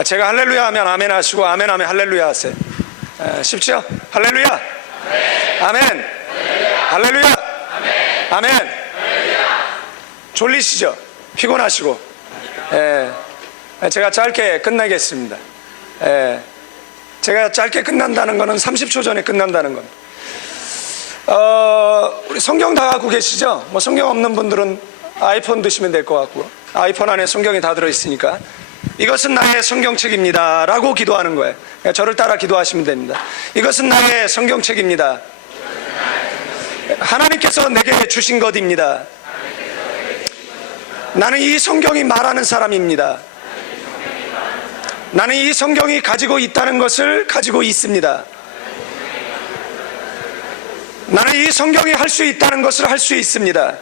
제가 할렐루야 하면 아멘 하시고 아멘 하면 할렐루야 하세요. 쉽죠? 할렐루야. 아멘. 할렐루야. 아멘. 졸리시죠? 피곤하시고. 제가 짧게 끝내겠습니다. 제가 짧게 끝난다는 것은 30초 전에 끝난다는 겁니다. 우리 성경 다 갖고 계시죠? 뭐 성경 없는 분들은 아이폰 드시면 될 것 같고, 아이폰 안에 성경이 다 들어있으니까 이것은 나의 성경책입니다 라고 기도하는 거예요. 저를 따라 기도하시면 됩니다. 이것은 나의 성경책입니다. 하나님께서 내게 주신 것입니다. 나는 이 성경이 말하는 사람입니다. 나는 이 성경이 가지고 있다는 것을 가지고 있습니다. 나는 이 성경이 할 수 있다는 것을 할 수 있습니다.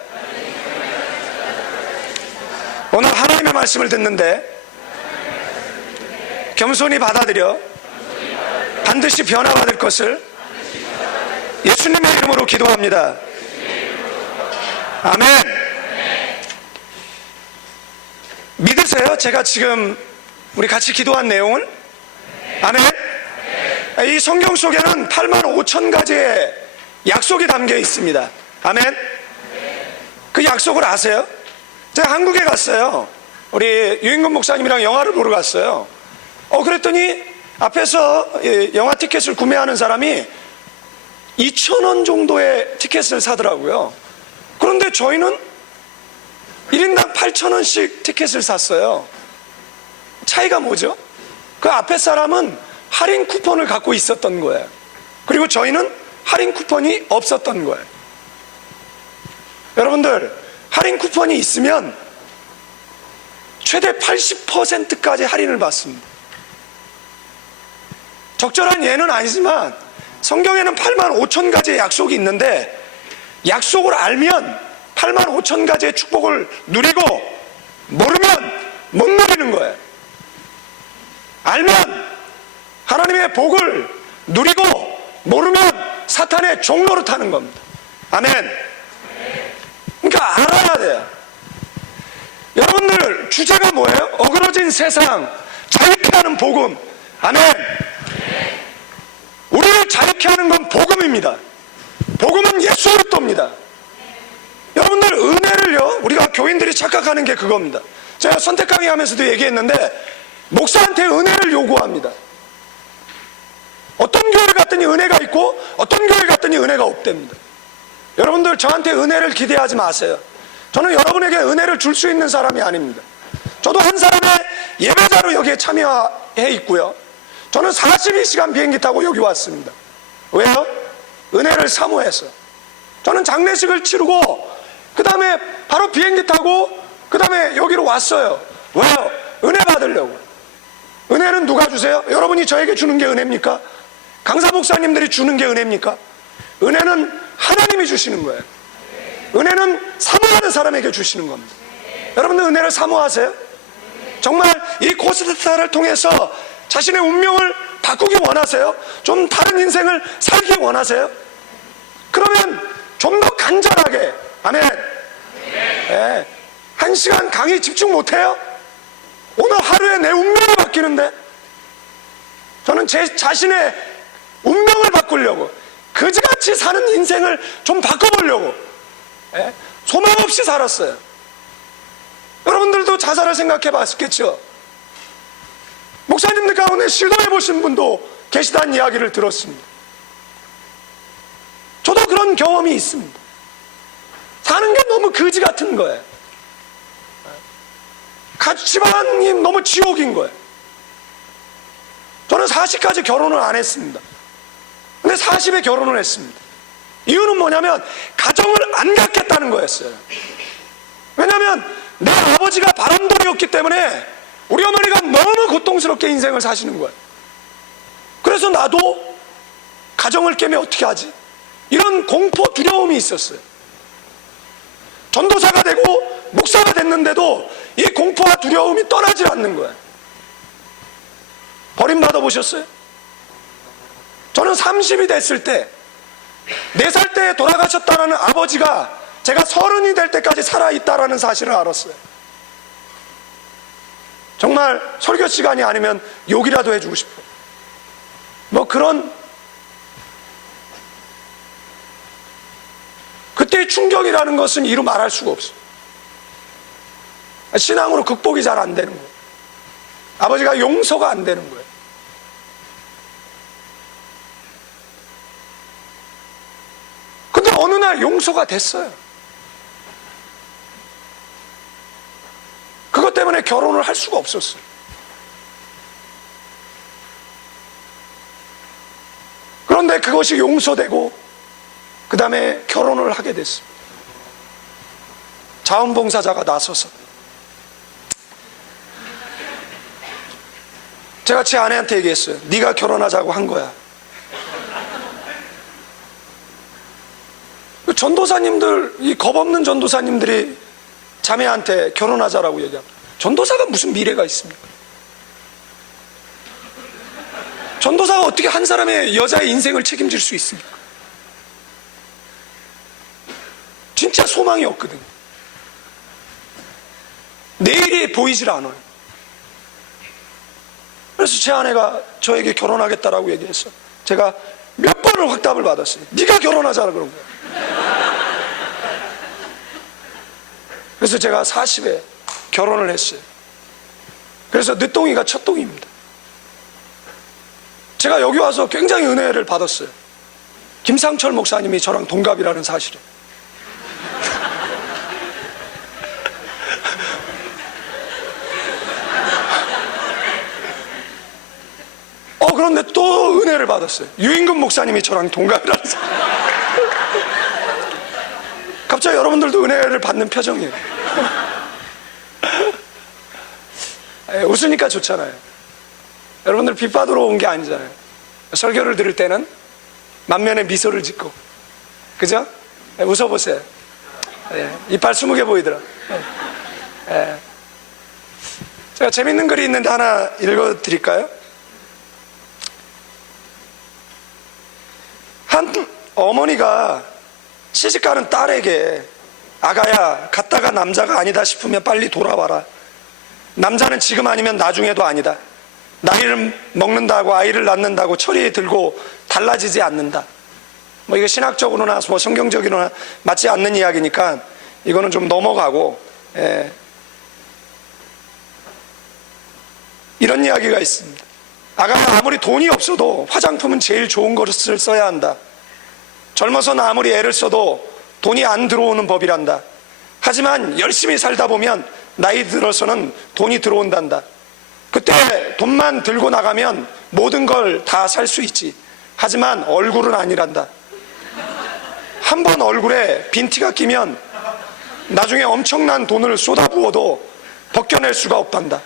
오늘 하나님의 말씀을 듣는데 겸손히 받아들여 반드시 변화받을 것을 예수님의 이름으로 기도합니다. 아멘. 믿으세요? 제가 지금 우리 같이 기도한 내용을? 아멘. 이 성경 속에는 8만 5천 가지의 약속이 담겨 있습니다. 아멘. 그 약속을 아세요? 제가 한국에 갔어요. 우리 유인근 목사님이랑 영화를 보러 갔어요. 그랬더니 앞에서 영화 티켓을 구매하는 사람이 2,000원 정도의 티켓을 사더라고요. 그런데 저희는 1인당 8,000원씩 티켓을 샀어요. 차이가 뭐죠? 그 앞에 사람은 할인 쿠폰을 갖고 있었던 거예요. 그리고 저희는 할인 쿠폰이 없었던 거예요. 여러분들, 할인 쿠폰이 있으면 최대 80%까지 할인을 받습니다. 적절한 예는 아니지만 성경에는 8만 5천 가지의 약속이 있는데, 약속을 알면 8만 5천 가지의 축복을 누리고 모르면 못 누리는 거예요. 알면 하나님의 복을 누리고 모르면 사탄의 종로로 타는 겁니다. 아멘. 그러니까 알아야 돼요. 여러분들 주제가 뭐예요? 어그러진 세상 자유케 하는 복음. 아멘. 우리를 자유케 하는 건 복음입니다. 복음은 예수 그리스도입니다. 여러분들 은혜를요, 우리가 교인들이 착각하는 게 그겁니다. 제가 선택 강의하면서도 얘기했는데 목사한테 은혜를 요구합니다. 어떤 교회 갔더니 은혜가 있고 어떤 교회 갔더니 은혜가 없답니다. 여러분들 저한테 은혜를 기대하지 마세요. 저는 여러분에게 은혜를 줄 수 있는 사람이 아닙니다. 저도 한 사람의 예배자로 여기에 참여해 있고요. 저는 42시간 비행기 타고 여기 왔습니다. 왜요? 은혜를 사모해서. 저는 장례식을 치르고 그 다음에 바로 비행기 타고 그 다음에 여기로 왔어요. 왜요? 은혜 받으려고. 은혜는 누가 주세요? 여러분이 저에게 주는 게 은혜입니까? 강사 목사님들이 주는 게 은혜입니까? 은혜는 하나님이 주시는 거예요. 은혜는 사모하는 사람에게 주시는 겁니다. 여러분들 은혜를 사모하세요? 정말 이 코스타를 통해서 자신의 운명을 바꾸기 원하세요? 좀 다른 인생을 살기 원하세요? 그러면 좀 더 간절하게, 아멘. 네. 1시간 강의 집중 못해요? 오늘 하루에 내 운명이 바뀌는데? 저는 제 자신의 운명을 바꾸려고, 그지같이 사는 인생을 좀 바꿔보려고, 소망 없이 살았어요. 여러분들도 자살을 생각해 봤겠죠? 목사님들 가운데 시도해 보신 분도 계시다는 이야기를 들었습니다. 저도 그런 경험이 있습니다. 사는 게 너무 거지 같은 거예요. 집안이 너무 지옥인 거예요. 저는 40까지 결혼을 안 했습니다. 근데 40에 결혼을 했습니다. 이유는 뭐냐면 가정을 안 갖겠다는 거였어요. 왜냐하면 내 아버지가 바람돌이였기 때문에 우리 어머니가 너무 고통스럽게 인생을 사시는 거예요. 그래서 나도 가정을 깨면 어떻게 하지? 이런 공포, 두려움이 있었어요. 전도사가 되고 목사가 됐는데도 이 공포와 두려움이 떠나질 않는 거예요. 버림받아 보셨어요? 저는 30이 됐을 때, 4살 때 돌아가셨다는 아버지가 제가 30이 될 때까지 살아있다는 사실을 알았어요. 정말 설교 시간이 아니면 욕이라도 해주고 싶어. 뭐 그런, 그때의 충격이라는 것은 이루 말할 수가 없어. 신앙으로 극복이 잘 안 되는 거예요. 아버지가 용서가 안 되는 거예요. 근데 어느 날 용서가 됐어요. 그것 때문에 결혼을 할 수가 없었어요. 그런데 그것이 용서되고 그 다음에 결혼을 하게 됐습니다. 자원봉사자가 나서서 제가 제 아내한테 얘기했어요. 네가 결혼하자고 한 거야. 전도사님들, 이 겁없는 전도사님들이 자매한테 결혼하자라고 얘기합니다. 전도사가 무슨 미래가 있습니까? 전도사가 어떻게 한 사람의 여자의 인생을 책임질 수 있습니까? 진짜 소망이 없거든요. 내일이 보이질 않아요. 그래서 제 아내가 저에게 결혼하겠다라고 얘기했어요. 제가 몇 번을 확답을 받았어요. 네가 결혼하자라 그런 거야. 그래서 제가 40에 결혼을 했어요. 그래서 늦둥이가 첫둥이입니다. 제가 여기 와서 굉장히 은혜를 받았어요. 김상철 목사님이 저랑 동갑이라는 사실에. 그런데 또 은혜를 받았어요. 유임금 목사님이 저랑 동갑이라는 사실. 갑자기 여러분들도 은혜를 받는 표정이에요. 웃으니까 좋잖아요. 여러분들 빚 받으러 온 게 아니잖아요. 설교를 들을 때는 만면에 미소를 짓고, 그죠? 웃어보세요. 이빨 20개 보이더라. 제가 재밌는 글이 있는데 하나 읽어드릴까요? 한 어머니가 시집가는 딸에게, 아가야, 갔다가 남자가 아니다 싶으면 빨리 돌아와라. 남자는 지금 아니면 나중에도 아니다. 나이를 먹는다고, 아이를 낳는다고 철이 들고 달라지지 않는다. 뭐 이거 신학적으로나 뭐 성경적으로나 맞지 않는 이야기니까 이거는 좀 넘어가고, 이런 이야기가 있습니다. 아가야, 아무리 돈이 없어도 화장품은 제일 좋은 것을 써야 한다. 젊어서는 아무리 애를 써도 돈이 안 들어오는 법이란다. 하지만 열심히 살다 보면 나이 들어서는 돈이 들어온단다. 그때 돈만 들고 나가면 모든 걸 다 살 수 있지. 하지만 얼굴은 아니란다. 한 번 얼굴에 빈티가 끼면 나중에 엄청난 돈을 쏟아부어도 벗겨낼 수가 없단다.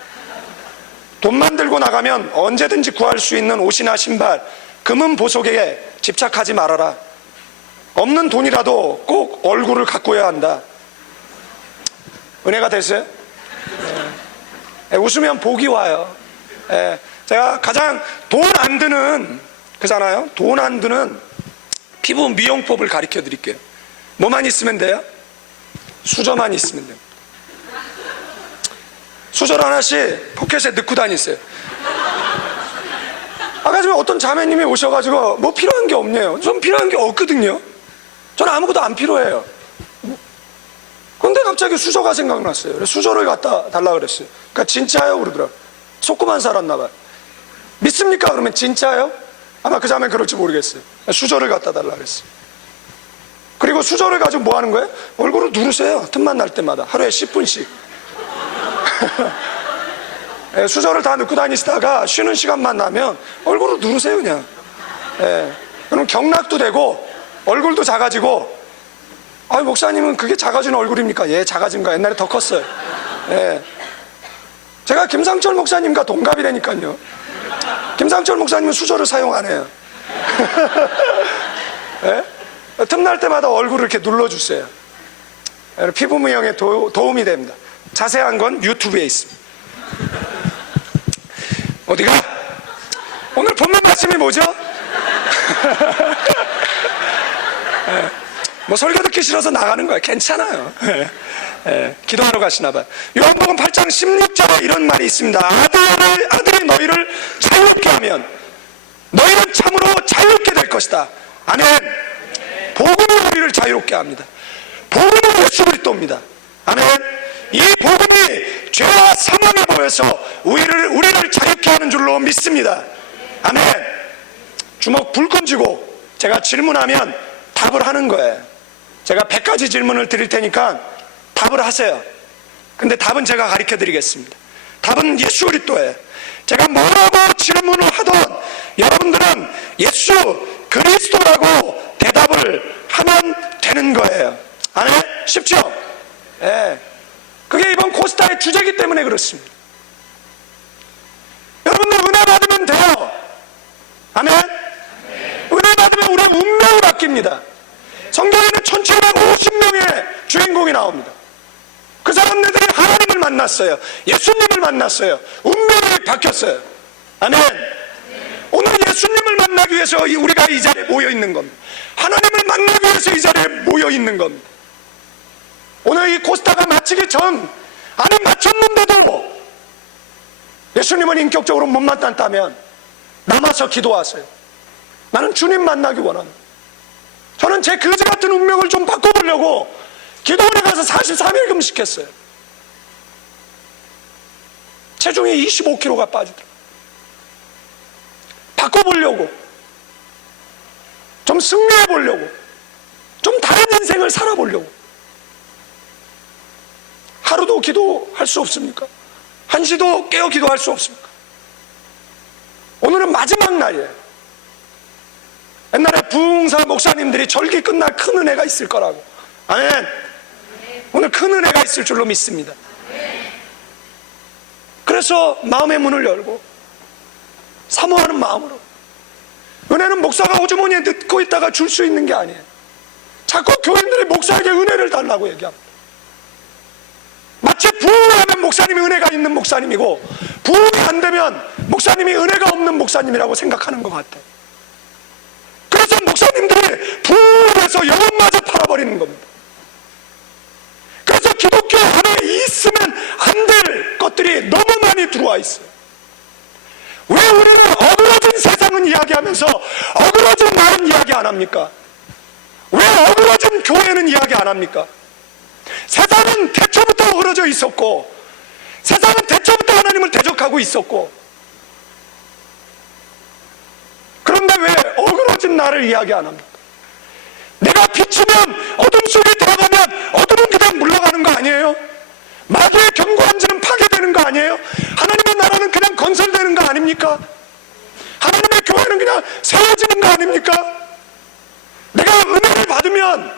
돈만 들고 나가면 언제든지 구할 수 있는 옷이나 신발, 금은 보석에 집착하지 말아라. 없는 돈이라도 꼭 얼굴을 가꿔야 한다. 은혜가 됐어요? 웃으면 복이 와요. 제가 가장 돈 안 드는, 그잖아요? 돈 안 드는 피부 미용법을 가르쳐 드릴게요. 뭐만 있으면 돼요? 수저만 있으면 돼요. 수저를 하나씩 포켓에 넣고 다니세요. 아까 전에 어떤 자매님이 오셔가지고 뭐 필요한 게 없네요. 전 필요한 게 없거든요. 저는 아무것도 안 필요해요. 근데 갑자기 수저가 생각났어요. 그래서 수저를 갖다 달라 그랬어요. 그러니까 진짜요? 그러더라고요. 속고만 살았나 봐요. 믿습니까? 그러면 진짜요? 아마 그 자매는 그럴지 모르겠어요. 수저를 갖다 달라 그랬어요. 그리고 수저를 가지고 뭐 하는 거예요? 얼굴을 누르세요. 틈만 날 때마다. 하루에 10분씩. 수저를 다 넣고 다니시다가 쉬는 시간만 나면 얼굴을 누르세요 그냥. 그럼 경락도 되고 얼굴도 작아지고. 목사님은 그게 작아지는 얼굴입니까? 예, 작아진 거. 옛날에 더 컸어요. 제가 김상철 목사님과 동갑이라니까요. 김상철 목사님은 수저를 사용 안 해요. 틈날 때마다 얼굴을 이렇게 눌러주세요. 피부 미용에 도움이 됩니다. 자세한 건 유튜브에 있습니다. 어디가? 오늘 본문 말씀이 뭐죠? 뭐 설교 듣기 싫어서 나가는 거야. 괜찮아요. 기도하러 가시나 봐요. 요한복음 8장 16절에 이런 말이 있습니다. 아들이 너희를 자유롭게 하면 너희는 참으로 자유롭게 될 것이다. 아멘. 복음이 우리를 자유롭게 합니다. 복음은 예수 그리스도입니다. 아멘. 이 복음이 죄와 사망에 보여서 우리를 자유케 하는 줄로 믿습니다. 아멘. 주먹 불 건지고 제가 질문하면 답을 하는 거예요. 제가 100가지 질문을 드릴 테니까 답을 하세요. 근데 답은 제가 가르쳐 드리겠습니다. 답은 예수 그리스도예요. 제가 뭐라고 질문을 하던 여러분들은 예수 그리스도라고 대답을 하면 되는 거예요. 아멘? 쉽죠? 예. 그게 이번 코스타의 주제이기 때문에 그렇습니다. 여러분들 은혜 받으면 돼요. 아멘? 은혜 받으면 우리 운명이 바뀝니다. 성경에는 1750명의 주인공이 나옵니다. 그 사람들이 하나님을 만났어요. 예수님을 만났어요. 운명이 바뀌었어요. 아멘. 오늘 예수님을 만나기 위해서 우리가 이 자리에 모여 있는 겁니다. 하나님을 만나기 위해서 이 자리에 모여 있는 겁니다. 오늘 이 코스타가 마치기 전, 아니 마쳤는데도 예수님은 인격적으로 못 만났다면 남아서 기도하세요. 나는 주님 만나기 원합니다. 저는 제 거지 같은 운명을 좀 바꿔보려고 기도원에 가서 43일 금식했어요. 체중이 25kg가 빠지더라고요. 바꿔보려고, 좀 승리해보려고, 좀 다른 인생을 살아보려고. 하루도 기도할 수 없습니까? 한시도 깨어 기도할 수 없습니까? 오늘은 마지막 날이에요. 옛날에 부흥사 목사님들이 절기 끝날 큰 은혜가 있을 거라고. 아멘. 오늘 큰 은혜가 있을 줄로 믿습니다. 그래서 마음의 문을 열고 사모하는 마음으로. 은혜는 목사가 호주머니에 넣고 있다가 줄 수 있는 게 아니에요. 자꾸 교인들이 목사에게 은혜를 달라고 얘기합니다. 마치 부흥을 하면 목사님이 은혜가 있는 목사님이고 부흥이 안 되면 목사님이 은혜가 없는 목사님이라고 생각하는 것 같아요. 그래서 목사님들이 부흥해서 영혼마저 팔아버리는 겁니다. 그래서 기독교 안에 있으면 안 될 것들이 너무 많이 들어와 있어요. 왜 우리는 어그러진 세상은 이야기하면서 어그러진 나는 이야기 안 합니까? 왜 어그러진 교회는 이야기 안 합니까? 세상은 태초부터 어그러져 있었고 세상은 태초부터 하나님을 대적하고 있었고, 그런데 왜 어그러진 나를 이야기 안 합니까? 내가 비추면 어둠 속에 들어가면 어둠은 그냥 물러가는 거 아니에요? 마귀의 견고한 지는 파괴되는 거 아니에요? 하나님의 나라는 그냥 건설되는 거 아닙니까? 하나님의 교회는 그냥 세워지는 거 아닙니까? 내가 은혜를 받으면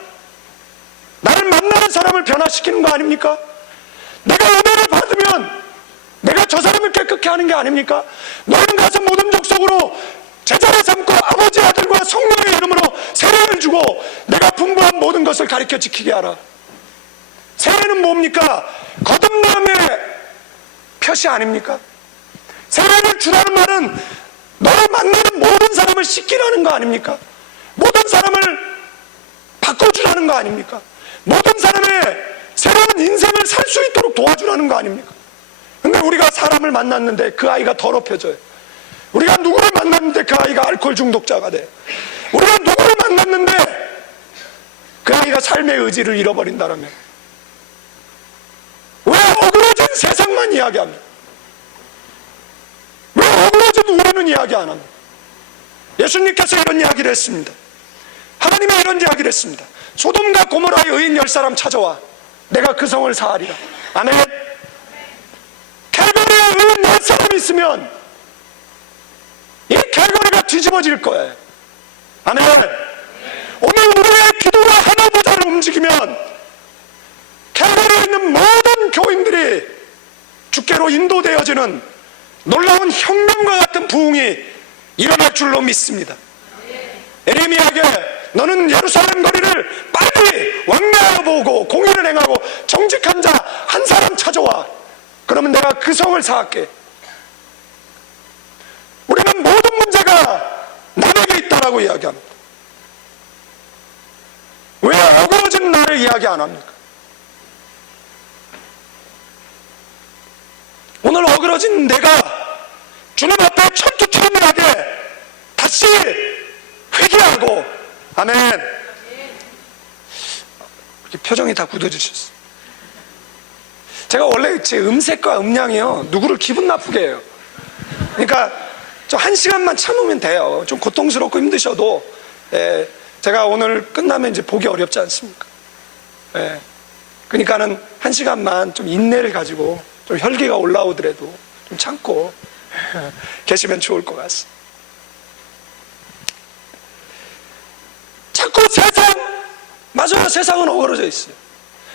나를 만나는 사람을 변화시키는 거 아닙니까? 내가 은혜를 받으면 내가 저 사람을 깨끗게 하는 게 아닙니까? 너는 가서 모든 족속으로 제자를 삼고 아버지 아들과 성령의 이름으로 세례를 주고 내가 분부한 모든 것을 가르쳐 지키게 하라. 세례는 뭡니까? 거듭남의 표시 아닙니까? 세례를 주라는 말은 너를 만나는 모든 사람을 씻기라는 거 아닙니까? 모든 사람을 바꿔주라는 거 아닙니까? 모든 사람의 새로운 인생을 살 수 있도록 도와주라는 거 아닙니까? 근데 우리가 사람을 만났는데 그 아이가 더럽혀져요. 우리가 누구를 만났는데 그 아이가 알코올 중독자가 돼. 우리가 누구를 만났는데 그 아이가 삶의 의지를 잃어버린다면, 왜 어그러진 세상만 이야기합니까? 왜 어그러진 우리는 이야기 안 합니까? 예수님께서 이런 이야기를 했습니다. 하나님이 이런 이야기를 했습니다. 소돔과 고모라의 의인 10사람 찾아와 내가 그 성을 사하리라. 아멘. 캘거리에 의인 10사람이 있으면 이 캘거리가 뒤집어질 거예요. 아멘. 오늘 우리의 기도가 하나 보좌를 움직이면 캘거리에 있는 모든 교인들이 주께로 인도되어지는 놀라운 혁명과 같은 부흥이 일어날 줄로 믿습니다. 에레미야에게 너는 예루살렘 거리를 빨리 왕래하여 보고 공의를 행하고 정직한 자 한 사람 찾아와. 그러면 내가 그 성을 사할게. 우리는 모든 문제가 남에게 있다라고 이야기합니다. 왜 어그러진 나를 이야기 안 합니까? 오늘 어그러진 내가 주님 앞에 철두철미하게 다시 회개하고, 아멘. 이렇게 표정이 다 굳어지셨어요. 제가 원래 제 음색과 음량이요, 누구를 기분 나쁘게 해요. 그러니까 좀 1시간만 참으면 돼요. 좀 고통스럽고 힘드셔도, 제가 오늘 끝나면 이제 보기 어렵지 않습니까? 그러니까는 1시간만 좀 인내를 가지고 좀 혈기가 올라오더라도 좀 참고 계시면 좋을 것 같습니다. 자꾸 맞아요. 세상은 어그러져 있어요.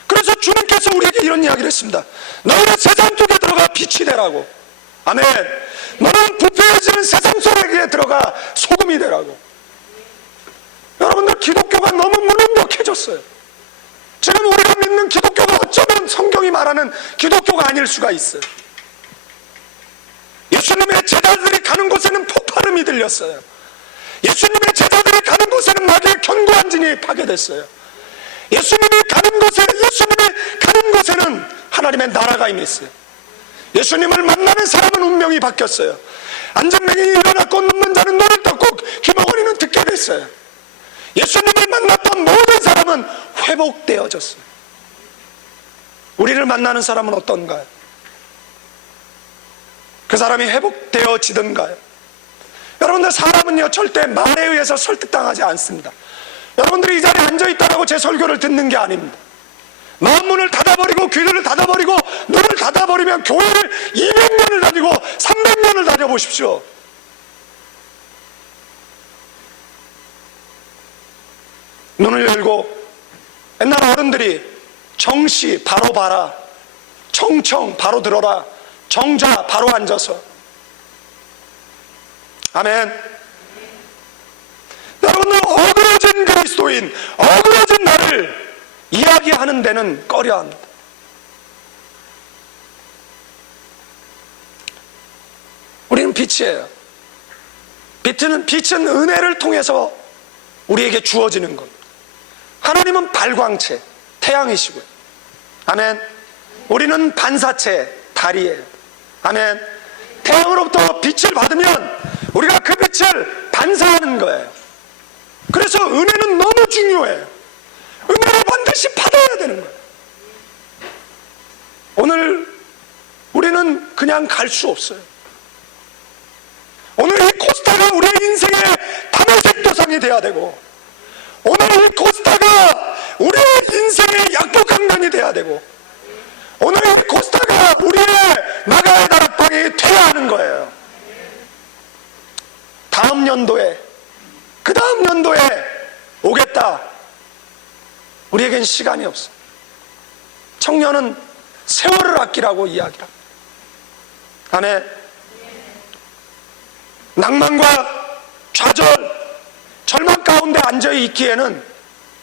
그래서 주님께서 우리에게 이런 이야기를 했습니다. 너희는 세상 속에 들어가 빛이 되라고. 아멘. 너는 부패해지는 세상 속에 들어가 소금이 되라고. 여러분들, 기독교가 너무 무능력해졌어요. 지금 우리가 믿는 기독교가 어쩌면 성경이 말하는 기독교가 아닐 수가 있어요. 예수님의 제자들이 가는 곳에는 폭발음이 들렸어요. 예수님의 제자들이 가는 곳에는 마귀의 견고한 진이 파괴됐어요. 예수님이 가는 곳에는 하나님의 나라가 임했어요. 예수님을 만나는 사람은 운명이 바뀌었어요. 안전뱅이 일어났고 눈먼 자는 눈을 떴고 귀머거리는 듣게 됐어요. 예수님을 만났던 모든 사람은 회복되어졌어요. 우리를 만나는 사람은 어떤가요? 그 사람이 회복되어지던가요? 여러분들, 사람은요 절대 말에 의해서 설득당하지 않습니다. 여러분들이 이 자리에 앉아있다고 제 설교를 듣는 게 아닙니다. 마음문을 닫아버리고 귀를 닫아버리고 눈을 닫아버리면 교회를 200년을 다니고 300년을 다녀보십시오. 눈을 열고, 옛날 어른들이 정시 바로 봐라, 청청 바로 들어라, 정자 바로 앉아서. 아멘. 여러분들, 어그러진 그리스도인, 어그러진 나를 이야기하는 데는 꺼려합니다. 우리는 빛이에요. 빛은 은혜를 통해서 우리에게 주어지는 것. 하나님은 발광체, 태양이시고요. 아멘. 우리는 반사체, 달이에요. 아멘. 태양으로부터 빛을 받으면 우리가 그 빛을 반사하는 거예요. 그래서 은혜는 너무 중요해요. 은혜를 반드시 받아야 되는 거예요. 오늘 우리는 그냥 갈 수 없어요. 오늘 이 코스타가 우리의 인생의 담화색 도상이 돼야 되고, 오늘 이 코스타가 우리의 인생의 약복강단이 돼야 되고, 오늘 이 코스타가 우리의 나가야 다락방이 돼야 하는 거예요. 다음 연도에, 그 다음 연도에 오겠다. 우리에겐 시간이 없어. 청년은 세월을 아끼라고 이야기합니다. 아멘. 낭만과 좌절, 절망 가운데 앉아 있기에는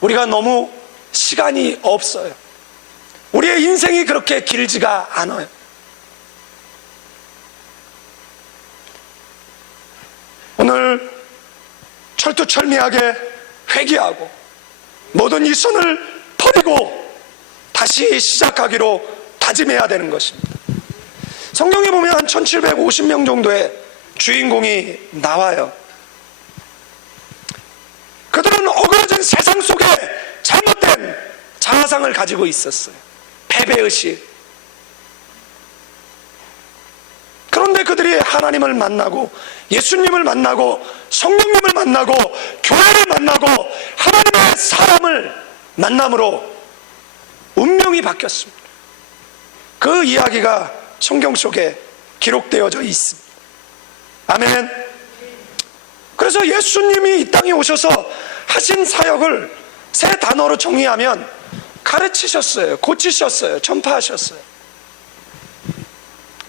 우리가 너무 시간이 없어요. 우리의 인생이 그렇게 길지가 않아요. 오늘 철두철미하게 회개하고 모든 이 손을 버리고 다시 시작하기로 다짐해야 되는 것입니다. 성경에 보면 한 1750명 정도의 주인공이 나와요. 그들은 어그러진 세상 속에 잘못된 자아상을 가지고 있었어요. 패배의식. 그런데 그들이 하나님을 만나고 예수님을 만나고 성령님을 만나고 교회를 만나고 하나님의 사람을 만남으로 운명이 바뀌었습니다. 그 이야기가 성경 속에 기록되어져 있습니다. 아멘. 그래서 예수님이 이 땅에 오셔서 하신 사역을 세 단어로 정의하면 가르치셨어요, 고치셨어요, 전파하셨어요.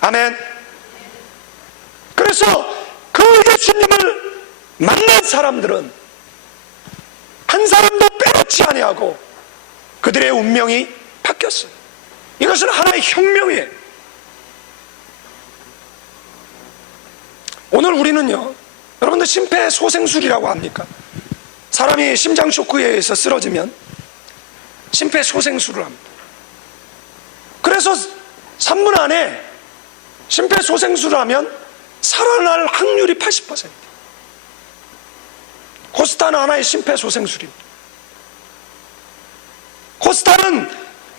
아멘. 그래서 그 예수님을 만난 사람들은 한 사람도 빼놓지 아니하고 그들의 운명이 바뀌었어요. 이것은 하나의 혁명이에요. 오늘 우리는요, 여러분들 심폐소생술이라고 합니까? 사람이 심장 쇼크에 의해서 쓰러지면 심폐소생술을 합니다. 그래서 3분 안에 심폐소생술을 하면 살아날 확률이 80%. 코스타는 하나의 심폐소생술입니다. 코스타는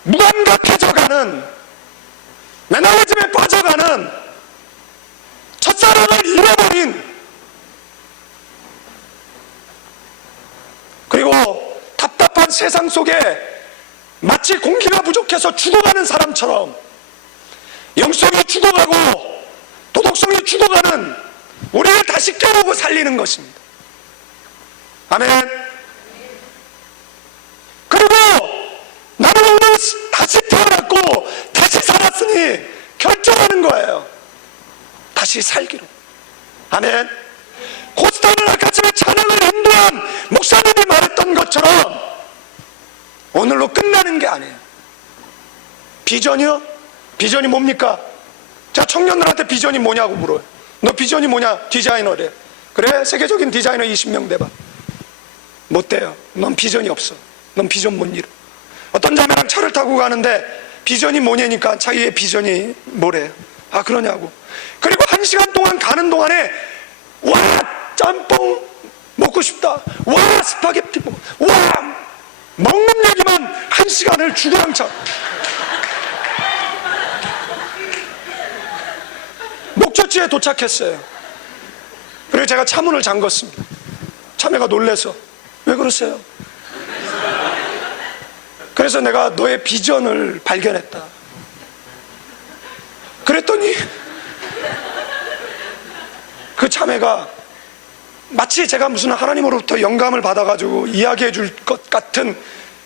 무감각해져가는, 매너리즘에 빠져가는, 첫사랑을 잃어버린, 그리고 답답한 세상 속에 마치 공기가 부족해서 죽어가는 사람처럼 영성이 죽어가고 도덕성이 죽어가는 우리를 다시 깨우고 살리는 것입니다. 아멘. 그리고 나는 오늘 다시 태어났고 다시 살았으니 결정하는 거예요. 다시 살기로. 아멘. 코스타를 아까 전에 찬양을 인도한 목사님이 말했던 것처럼 오늘로 끝나는 게 아니에요. 비전이요? 비전이 뭡니까? 제가 청년들한테 비전이 뭐냐고 물어요. 너 비전이 뭐냐? 디자이너래. 그래? 세계적인 디자이너 20명 돼봐. 못 돼요. 넌 비전이 없어. 넌 비전 못 이뤄. 어떤 자매랑 차를 타고 가는데 비전이 뭐냐니까 자기의 비전이 뭐래요. 아, 그러냐고. 그리고 1시간 동안 가는 동안에 와, 짬뽕 먹고 싶다. 와, 스파게티 먹고, 와, 먹는 얘기만 1시간을 주구장창. 목적지에 도착했어요. 그리고 제가 차문을 잠궜습니다. 차매가 놀래서 왜 그러세요? 그래서 내가 너의 비전을 발견했다. 그랬더니 그 차매가 마치 제가 무슨 하나님으로부터 영감을 받아가지고 이야기해 줄 것 같은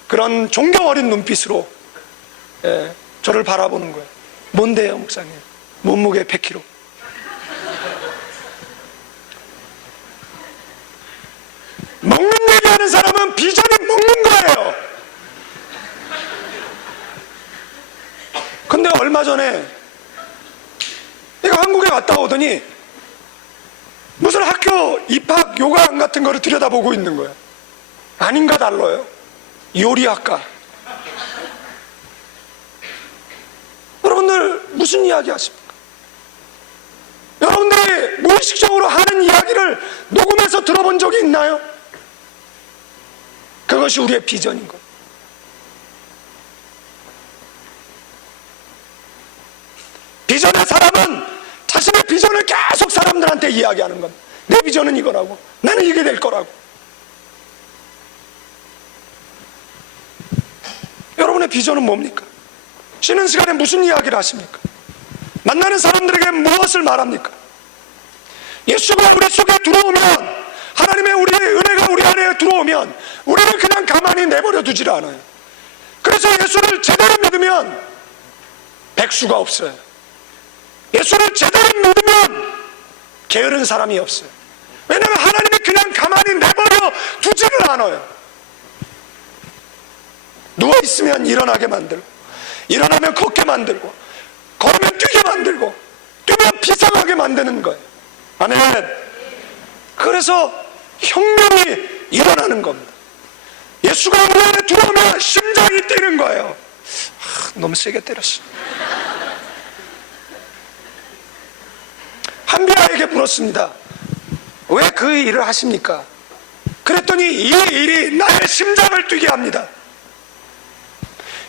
그런 존경 어린 눈빛으로 저를 바라보는 거예요. 뭔데요, 목사님? 몸무게 100kg. 먹는 얘기하는 사람은 비전이 먹는 거예요. 근데 얼마 전에 내가 한국에 갔다 오더니 무슨 학교 입학 요강 같은 거를 들여다보고 있는 거예요. 아닌가 달라요. 요리학과. 여러분들 무슨 이야기 하십니까? 여러분들이 무의식적으로 하는 이야기를 녹음해서 들어본 적이 있나요? 그것이 우리의 비전인 것. 비전의 사람은 자신의 비전을 계속 사람들한테 이야기하는 겁니다. 내 비전은 이거라고. 나는 이게 될 거라고. 여러분의 비전은 뭡니까? 쉬는 시간에 무슨 이야기를 하십니까? 만나는 사람들에게 무엇을 말합니까? 예수가 우리 속에 들어오면, 하나님의 우리의 은혜가 우리 안에 들어오면 우리를 그냥 가만히 내버려 두질 않아요. 그래서 예수를 제대로 믿으면 백수가 없어요. 예수를 제대로 믿으면 게으른 사람이 없어요. 왜냐하면 하나님이 그냥 가만히 내버려 두지를 않아요. 누워있으면 일어나게 만들고, 일어나면 걷게 만들고, 걸으면 뛰게 만들고, 뛰면 비상하게 만드는 거예요. 아멘. 그래서 혁명이 일어나는 겁니다. 예수가 우리 안에 들어오면 심장이 뛰는 거예요. 너무 세게 때렸어. 한비아에게 물었습니다. 왜 그 일을 하십니까? 그랬더니 이 일이 나의 심장을 뛰게 합니다.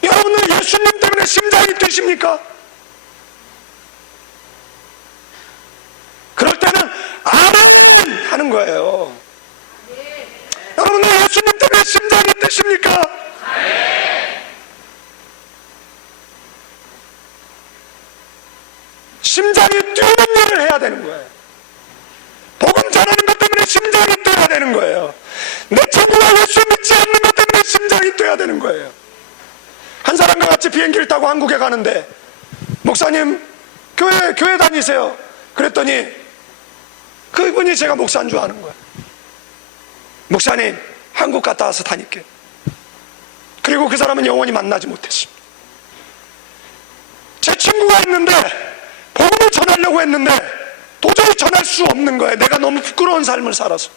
여러분들 예수님 때문에 심장이 뛰십니까? 그럴 때는 아멘 하는 거예요. 여러분들 예수님 때문에 심장이 뛰십니까? 심장이 뛰는 일을 해야 되는 거예요. 복음 전하는 것 때문에 심장이 뛰어야 되는 거예요. 내 친구가 예수 믿지 않는 것 때문에 심장이 뛰어야 되는 거예요. 한 사람과 같이 비행기를 타고 한국에 가는데, 목사님 교회 다니세요? 그랬더니 그분이 제가 목사인 줄 아는 거예요. 목사님 한국 갔다 와서 다닐게요. 그리고 그 사람은 영원히 만나지 못했습니다. 제 친구가 있는데 복음을 전하려고 했는데 도저히 전할 수 없는 거예요. 내가 너무 부끄러운 삶을 살아서.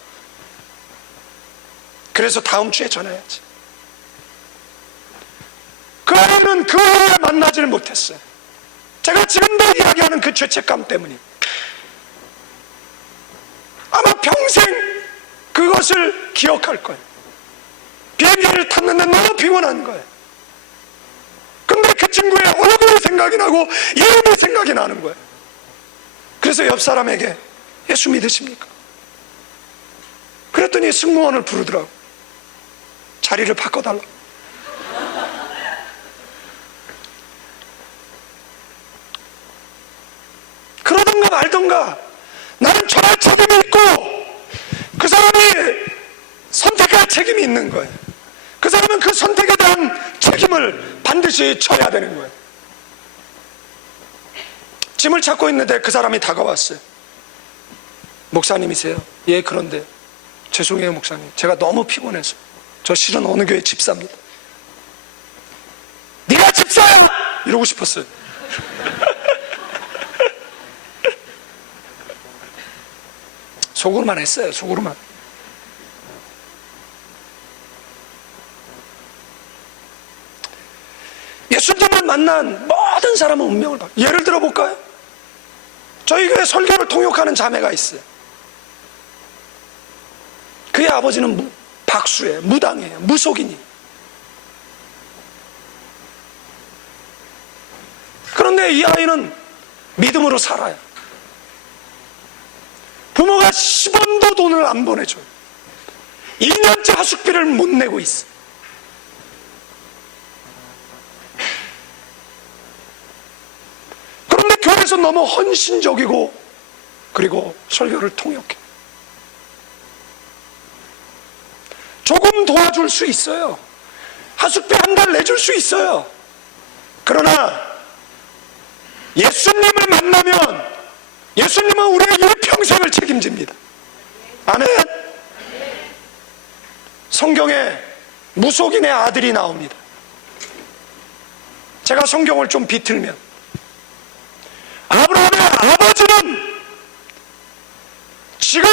그래서 다음 주에 전해야지. 그 아이는 그 후에 만나지를 못했어요. 제가 지금도 이야기하는 그 죄책감 때문이에요. 아마 평생 그것을 기억할 거예요. 비행기를 탔는데 너무 피곤한 거예요. 근데 그 친구의 얼굴이 생각이 나고 이름이 생각이 나는 거예요. 그래서 옆 사람에게 예수 믿으십니까? 그랬더니 승무원을 부르더라고. 자리를 바꿔달라. 그러던가 말던가 나는 전할 책임이 있고 그 사람이 선택할 책임이 있는 거예요. 그 사람은 그 선택에 대한 책임을 반드시 져야 되는 거예요. 짐을 찾고 있는데 그 사람이 다가왔어요. 목사님이세요? 예, 그런데 죄송해요 목사님, 제가 너무 피곤해서 저 실은 어느 교회 집사입니다. 네가 집사야! 이러고 싶었어요. 속으로만 했어요. 속으로만. 예수님을 만난 모든 사람은 운명을 받아요. 예를 들어 볼까요? 저희 교회 설교를 통역하는 자매가 있어요. 그의 아버지는 박수예요. 무당이에요. 무속인이. 그런데 이 아이는 믿음으로 살아요. 부모가 10원도 돈을 안 보내줘요. 2년째 하숙비를 못 내고 있어. 그런데 교회에서 너무 헌신적이고 그리고 설교를 통역해. 조금 도와줄 수 있어요. 하숙비 한 달 내줄 수 있어요. 그러나 예수님을 만나면 예수님은 우리의 일평생을 책임집니다. 아멘. 성경에 무속인의 아들이 나옵니다. 제가 성경을 좀 비틀면 아브라함의 아버지는 지금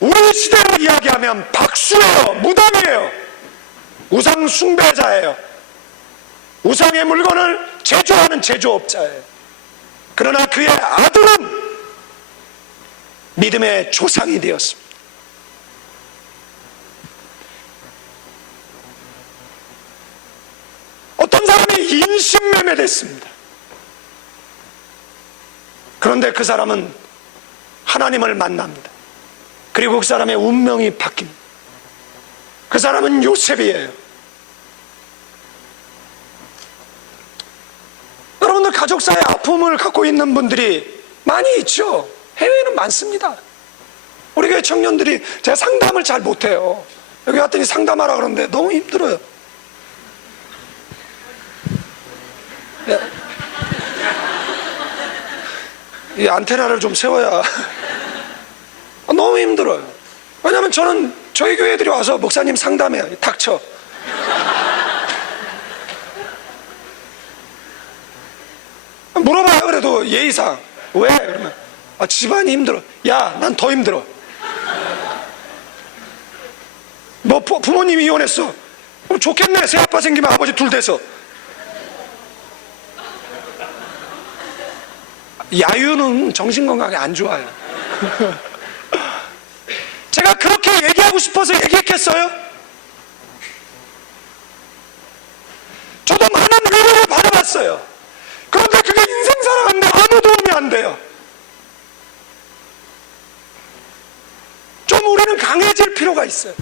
우리 시대로 이야기하면 박수예요. 무당이에요. 우상 숭배자예요. 우상의 물건을 제조하는 제조업자예요. 그러나 그의 아들은 믿음의 조상이 되었습니다. 어떤 사람이 인신매매됐습니다. 그런데 그 사람은 하나님을 만납니다. 그리고 그 사람의 운명이 바뀝니다. 그 사람은 요셉이에요. 여러분들 가족사의 아픔을 갖고 있는 분들이 많이 있죠. 해외에는 많습니다. 우리 교회 청년들이 제가 상담을 잘 못해요. 여기 왔더니 상담하라 그러는데 너무 힘들어요. 이 안테나를 좀 세워야 너무 힘들어요. 왜냐하면 저는 저희 교회 애들이 와서 목사님 상담해요. 닥쳐. 물어봐요. 그래도 예의상 왜? 그러면 집안이 힘들어. 야, 난 더 힘들어. 뭐 부모님이 이혼했어. 좋겠네. 새 아빠 생기면 아버지 둘 돼서. 야유는 정신건강에 안 좋아요. 제가 그렇게 얘기하고 싶어서 얘기했겠어요? 저도 많은 위로를 받아봤어요. 그런데 그게 인생 살아가는데 아무 도움이 안 돼요. 좀 우리는 강해질 필요가 있어요.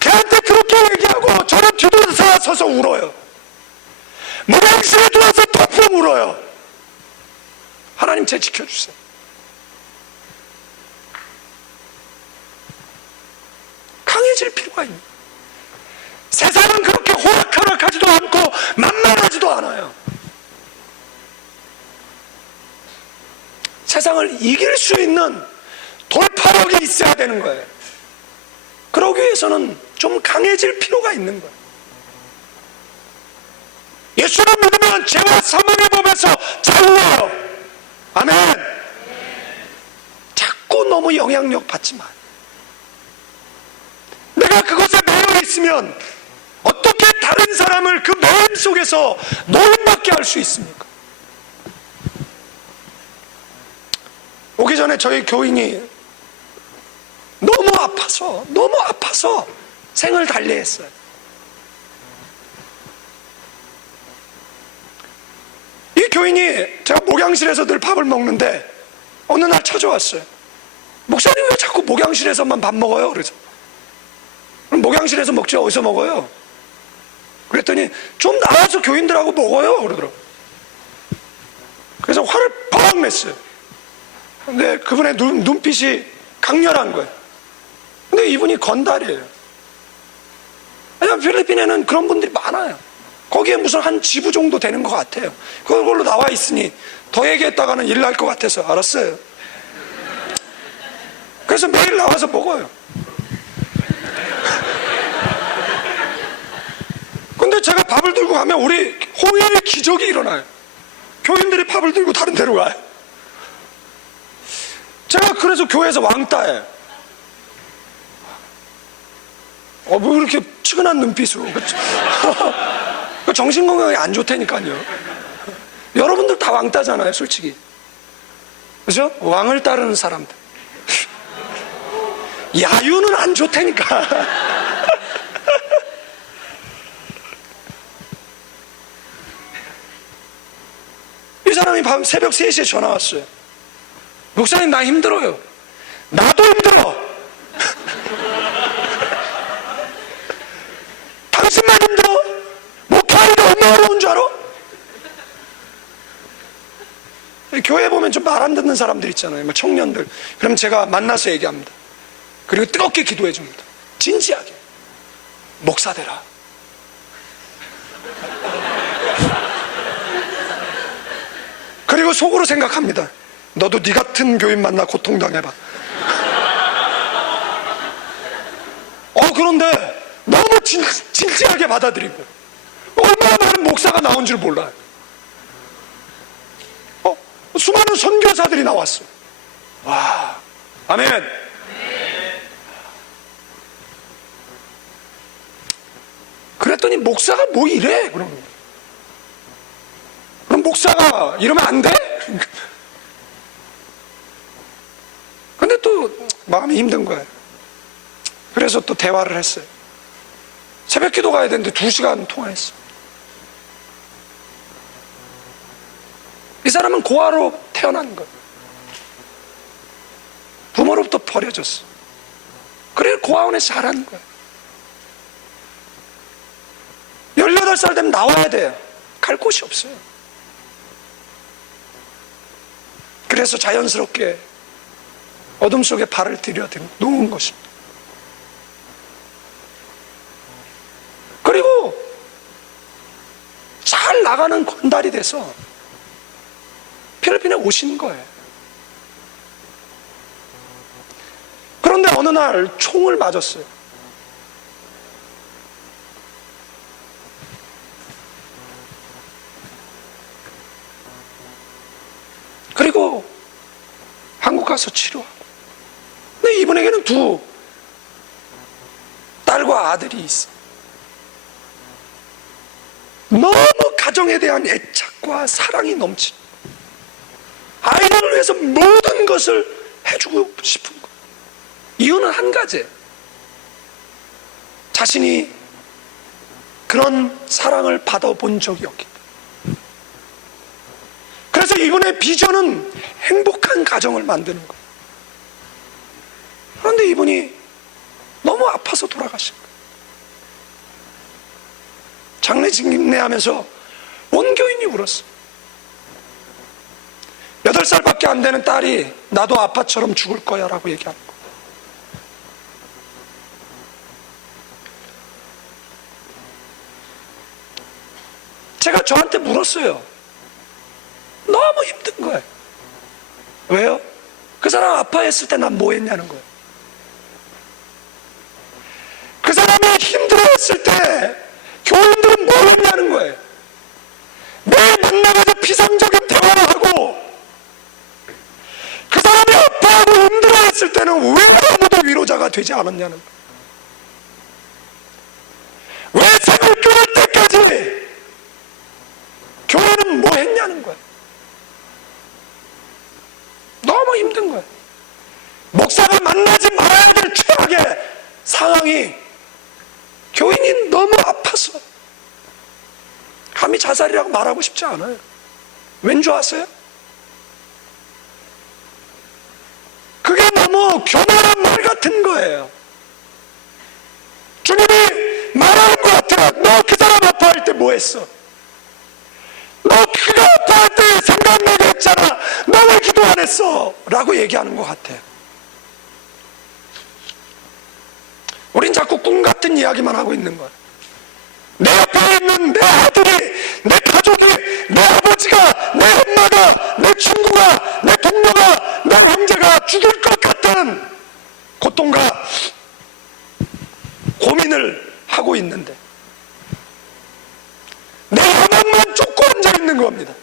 걔한테 그렇게 얘기하고 저는 뒤돌아서서 울어요. 무당실에 들어와서 덮어 울어요. 하나님 제 지켜주세요. 강해질 필요가 있는. 세상은 그렇게 호락호락하지도 않고 만만하지도 않아요. 세상을 이길 수 있는 돌파력이 있어야 되는 거예요. 그러기 위해서는 좀 강해질 필요가 있는 거예요. 예수를 믿으면 죄와 사망의 법에서 자유해요. 아멘. 자꾸 너무 영향력 받지 마. 내가 그것에 매여 있으면 어떻게 다른 사람을 그 마음 속에서 노임받게 할 수 있습니까? 오기 전에 저희 교인이 너무 아파서 생을 달리했어요. 이 교인이 제가 목양실에서 늘 밥을 먹는데 어느 날 찾아왔어요. 목사님 왜 자꾸 목양실에서만 밥 먹어요? 그래서 그럼 목양실에서 먹지 어디서 먹어요? 그랬더니 좀 나와서 교인들하고 먹어요 그러더라고요. 그래서 화를 펑 냈어요. 근데 그분의 눈빛이 강렬한 거예요. 근데 이분이 건달이에요. 왜냐면 필리핀에는 그런 분들이 많아요. 거기에 무슨 한 지부 정도 되는 것 같아요. 그걸로 나와 있으니 더 얘기했다가는 일 날 것 같아서 알았어요. 그래서 매일 나와서 먹어요. 근데 제가 밥을 들고 가면 우리 호의의 기적이 일어나요. 교인들이 밥을 들고 다른 데로 가요. 제가 그래서 교회에서 왕따예요. 왜 이렇게 측은한 눈빛으로. 정신건강에 안 좋다니까요. 여러분들 다 왕따잖아요 솔직히. 그죠? 왕을 따르는 사람들. 야유는 안 좋다니까. 이 사람이 밤 새벽 3시에 전화 왔어요. 목사님 나 힘들어요. 나도 힘들어. 당신만 힘들어? 목회하기가 얼마나 어려운 줄 알아? 교회 보면 좀 말 안 듣는 사람들 있잖아요. 뭐 청년들. 그럼 제가 만나서 얘기합니다. 그리고 뜨겁게 기도해 줍니다. 진지하게. 목사 되라. 그리고 속으로 생각합니다. 너도 네 같은 교인 만나 고통당해봐. 그런데 너무 진지하게 받아들이고 얼마나 많은 목사가 나온 줄 몰라요. 수많은 선교사들이 나왔어요. 와, 아멘. 그랬더니 목사가 뭐 이래? 그럼 목사가 이러면 안 돼? 근데 또 마음이 힘든 거예요. 그래서 또 대화를 했어요. 새벽 기도 가야 되는데 2시간 통화했어요. 이 사람은 고아로 태어난 거예요. 부모로부터 버려졌어. 그래 고아원에서 자란 거예요. 18살 되면 나와야 돼요. 갈 곳이 없어요. 그래서 자연스럽게 어둠 속에 발을 들여놓은 것입니다. 그리고 잘 나가는 건달이 돼서 필리핀에 오신 거예요. 그런데 어느 날 총을 맞았어요. 그리고 한국 가서 치료하고. 근데 이분에게는 2 딸과 아들이 있어. 너무 가정에 대한 애착과 사랑이 넘치는, 아이들을 위해서 모든 것을 해주고 싶은 거예요. 이유는 한 가지예요. 자신이 그런 사랑을 받아본 적이 없기 때문에. 그래서 이분의 비전은 행복한 가정을 만드는 거예요. 그런데 이분이 너무 아파서 돌아가신 거예요. 장례식례하면서 온 교인이 울었어요. 8살밖에 안 되는 딸이 나도 아빠처럼 죽을 거야 라고 얘기하는 거예요. 제가 저한테 물었어요. 너무 힘든 거예요. 왜요? 그 사람 아파했을 때 난 뭐 했냐는 거예요. 그 사람이 힘들어했을 때 교인들은 뭘 했냐는 거예요. 매일 만나가서 피상적인 대화를 하고, 그 사람이 아파하고 힘들어했을 때는 왜 아무도 위로자가 되지 않았냐는 거예요. 만나지 말아야 될 최악의 상황이 교인이 너무 아파서 감히 자살이라고 말하고 싶지 않아요. 왠 줄 아세요? 그게 너무 교만한 말 같은 거예요. 주님이 말하는 것 같아. 너 그 사람 아파할 때 뭐 했어? 너 그가 아파할 때 생각나게 했잖아. 너 왜 기도 안 했어? 라고 얘기하는 것 같아요. 우린 자꾸 꿈 같은 이야기만 하고 있는 거예요. 내 앞에 있는 내 아들이, 내 가족이, 내 아버지가, 내 엄마가, 내 친구가, 내 동료가, 내 형제가 죽을 것 같은 고통과 고민을 하고 있는데 내 하나만 쫓고 앉아 있는 겁니다.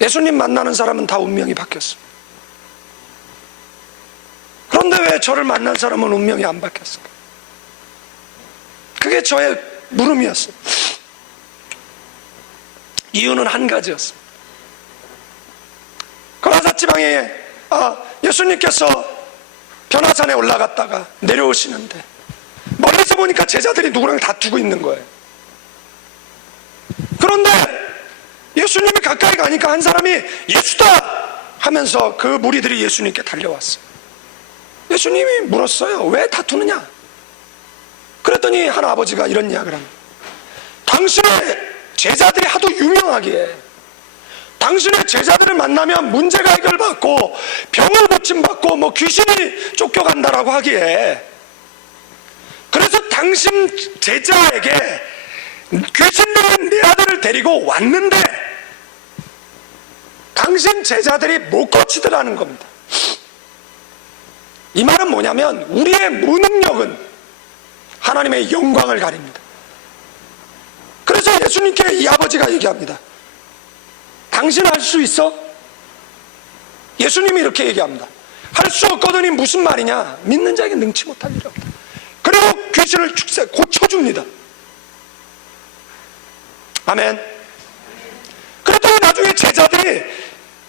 예수님 만나는 사람은 다 운명이 바뀌었습니다. 그런데 왜 저를 만난 사람은 운명이 안 바뀌었을까? 그게 저의 물음이었어요. 이유는 한 가지였습니다. 거라사지방에 예수님께서 변화산에 올라갔다가 내려오시는데 멀리서 보니까 제자들이 누구랑 다투고 있는 거예요. 그런데 예수님이 가까이 가니까 한 사람이 예수다 하면서 그 무리들이 예수님께 달려왔어요. 예수님이 물었어요. 왜 다투느냐? 그랬더니 한 아버지가 이런 이야기를 합니다. 당신의 제자들이 하도 유명하기에 당신의 제자들을 만나면 문제가 해결받고 병을 고침받고 뭐 귀신이 쫓겨간다라고 하기에 그래서 당신 제자에게 귀신 들린 네 아들을 데리고 왔는데 당신 제자들이 못 고치더라는 겁니다. 이 말은 뭐냐면 우리의 무능력은 하나님의 영광을 가립니다. 그래서 예수님께 이 아버지가 얘기합니다. 당신 할 수 있어? 예수님이 이렇게 얘기합니다. 할 수 없거든이 무슨 말이냐? 믿는 자에게 능치 못할 일이 없다. 그리고 귀신을 고쳐줍니다. 아멘. 그랬더니 나중에 제자들이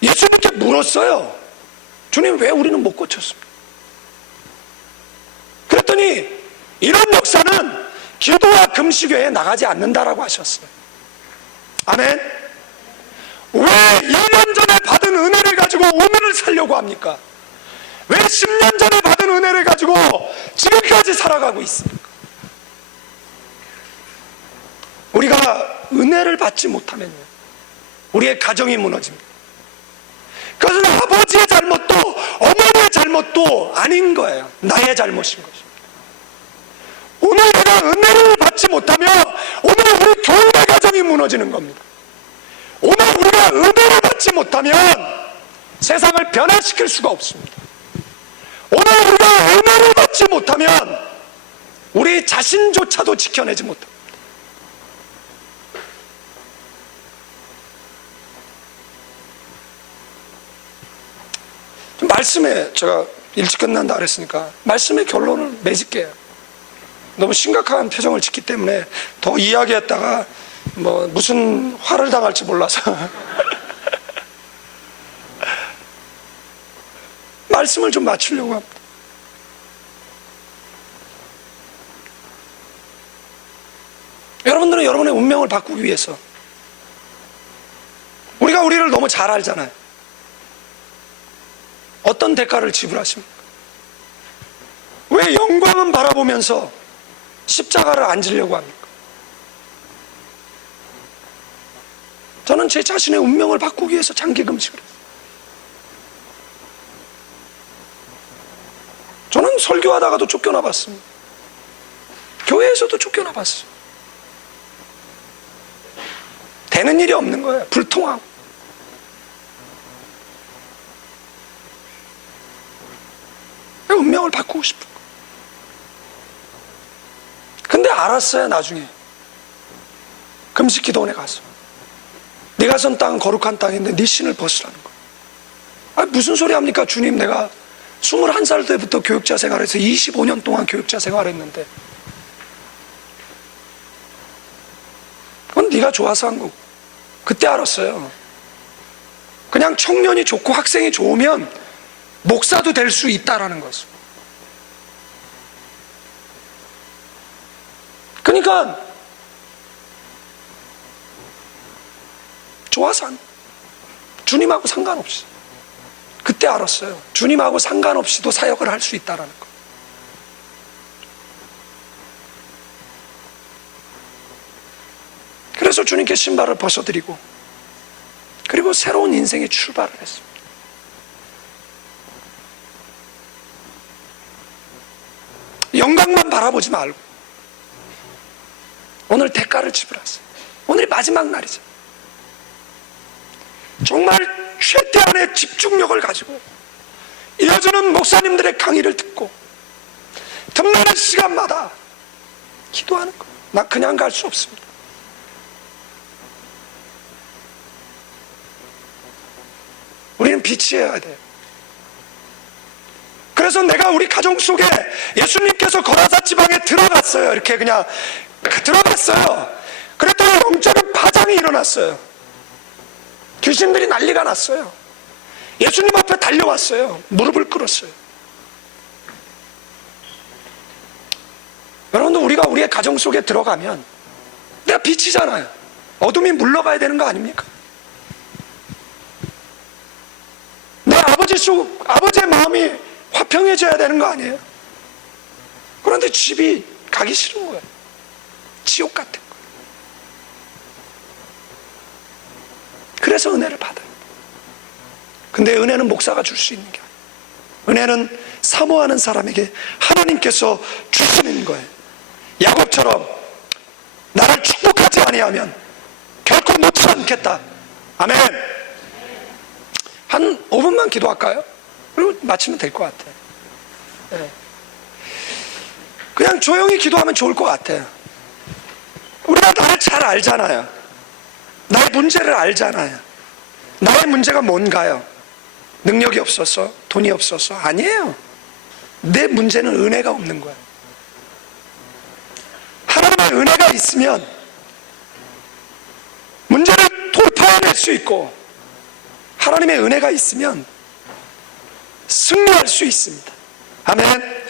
예수님께 물었어요. 주님, 왜 우리는 못 고쳤습니까? 그랬더니 이런 역사는 기도와 금식 외에 나가지 않는다라고 하셨어요. 아멘. 왜 1년 전에 받은 은혜를 가지고 오늘을 살려고 합니까? 왜 10년 전에 받은 은혜를 가지고 지금까지 살아가고 있습니까? 우리가 은혜를 받지 못하면요, 우리의 가정이 무너집니다. 그것은 아버지의 잘못도 어머니의 잘못도 아닌 거예요. 나의 잘못인 것입니다. 오늘 내가 은혜를 받지 못하면 오늘 우리 교회의 가정이 무너지는 겁니다. 오늘 우리가 은혜를 받지 못하면 세상을 변화시킬 수가 없습니다. 오늘 우리가 은혜를 받지 못하면 우리 자신조차도 지켜내지 못합니다. 말씀에, 제가 일찍 끝난다 그랬으니까 말씀의 결론을 맺을게요. 너무 심각한 표정을 짓기 때문에 더 이야기했다가 뭐 무슨 화를 당할지 몰라서 말씀을 좀 맞추려고 합니다. 여러분들은 여러분의 운명을 바꾸기 위해서, 우리가 우리를 너무 잘 알잖아요. 어떤 대가를 지불하십니까? 왜 영광은 바라보면서 십자가를 안 지려고 합니까? 저는 제 자신의 운명을 바꾸기 위해서 장기 금식을 했어요. 저는 설교하다가도 쫓겨나 봤습니다. 교회에서도 쫓겨나 봤어요. 되는 일이 없는 거예요. 불통하고. 운명을 바꾸고 싶은 거예요. 근데 알았어요. 나중에 금식 기도원에 가서 네가 선 땅은 거룩한 땅인데 네 신을 벗으라는 거예요. 아, 무슨 소리 합니까 주님? 내가 21살 때부터 교육자 생활해서 25년 동안 교육자 생활했는데 그건 네가 좋아서 한 거고. 그때 알았어요. 그냥 청년이 좋고 학생이 좋으면 목사도 될 수 있다라는 것을. 그러니까 좋아서 주님하고 상관없이, 그때 알았어요. 주님하고 상관없이도 사역을 할 수 있다라는 거. 그래서 주님께 신발을 벗어드리고, 그리고 새로운 인생의 출발을 했습니다. 영광만 바라보지 말고 오늘 대가를 지불하세요. 오늘이 마지막 날이죠. 정말 최대한의 집중력을 가지고 이어지는 목사님들의 강의를 듣고 틈나는 시간마다 기도하는 거. 나 그냥 갈 수 없습니다. 우리는 빛이어야 돼요. 그래서 내가 우리 가정 속에 예수님께서 거라사 지방에 들어갔어요. 이렇게 그냥 들어갔어요. 그랬더니 영적인 파장이 일어났어요. 귀신들이 난리가 났어요. 예수님 앞에 달려왔어요. 무릎을 꿇었어요. 여러분들, 우리가 우리의 가정 속에 들어가면 내가 빛이잖아요. 어둠이 물러가야 되는 거 아닙니까? 내 아버지의 마음이 화평해져야 되는 거 아니에요? 그런데 집이 가기 싫은 거예요. 지옥 같은 거예요. 그래서 은혜를 받아요. 근데 은혜는 목사가 줄 수 있는 게 아니에요. 은혜는 사모하는 사람에게 하나님께서 주시는 거예요. 야곱처럼 나를 축복하지 아니하면 결코 놓지 않겠다. 아멘. 한 5분만 기도할까요? 그리고 마치면 될 것 같아요. 네. 그냥 조용히 기도하면 좋을 것 같아요. 우리가 나를 잘 알잖아요. 나의 문제를 알잖아요. 나의 문제가 뭔가요? 능력이 없어서? 돈이 없어서? 아니에요. 내 문제는 은혜가 없는 거예요. 하나님의 은혜가 있으면 문제를 돌파해낼 수 있고, 하나님의 은혜가 있으면 승리할 수 있습니다. 아멘.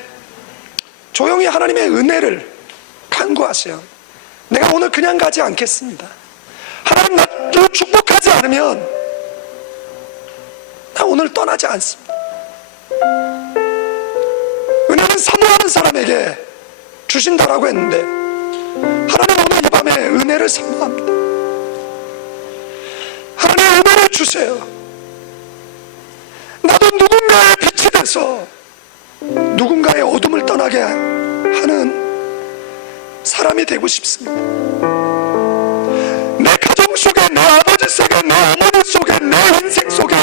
조용히 하나님의 은혜를 간구하세요. 내가 오늘 그냥 가지 않겠습니다. 하나님 나를 축복하지 않으면 나 오늘 떠나지 않습니다. 은혜는 사모하는 사람에게 주신다라고 했는데, 하나님 오늘 이 밤에 은혜를 사모합니다. 하나님 은혜를 주세요. 나도 누군가의 빛이 돼서 누군가의 어둠을 떠나게 하는 사람이 되고 싶습니다. 내 가정 속에, 내 아버지 속에, 내 어머니 속에, 내 인생 속에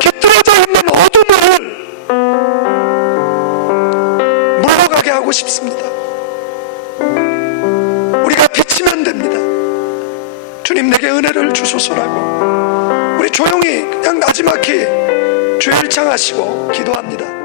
깃들어져 있는 어둠을 물러가게 하고 싶습니다. 우리가 비치면 됩니다. 주님, 내게 은혜를 주소서라고 우리 조용히 그냥 나지막히 주의 일창하시고 기도합니다.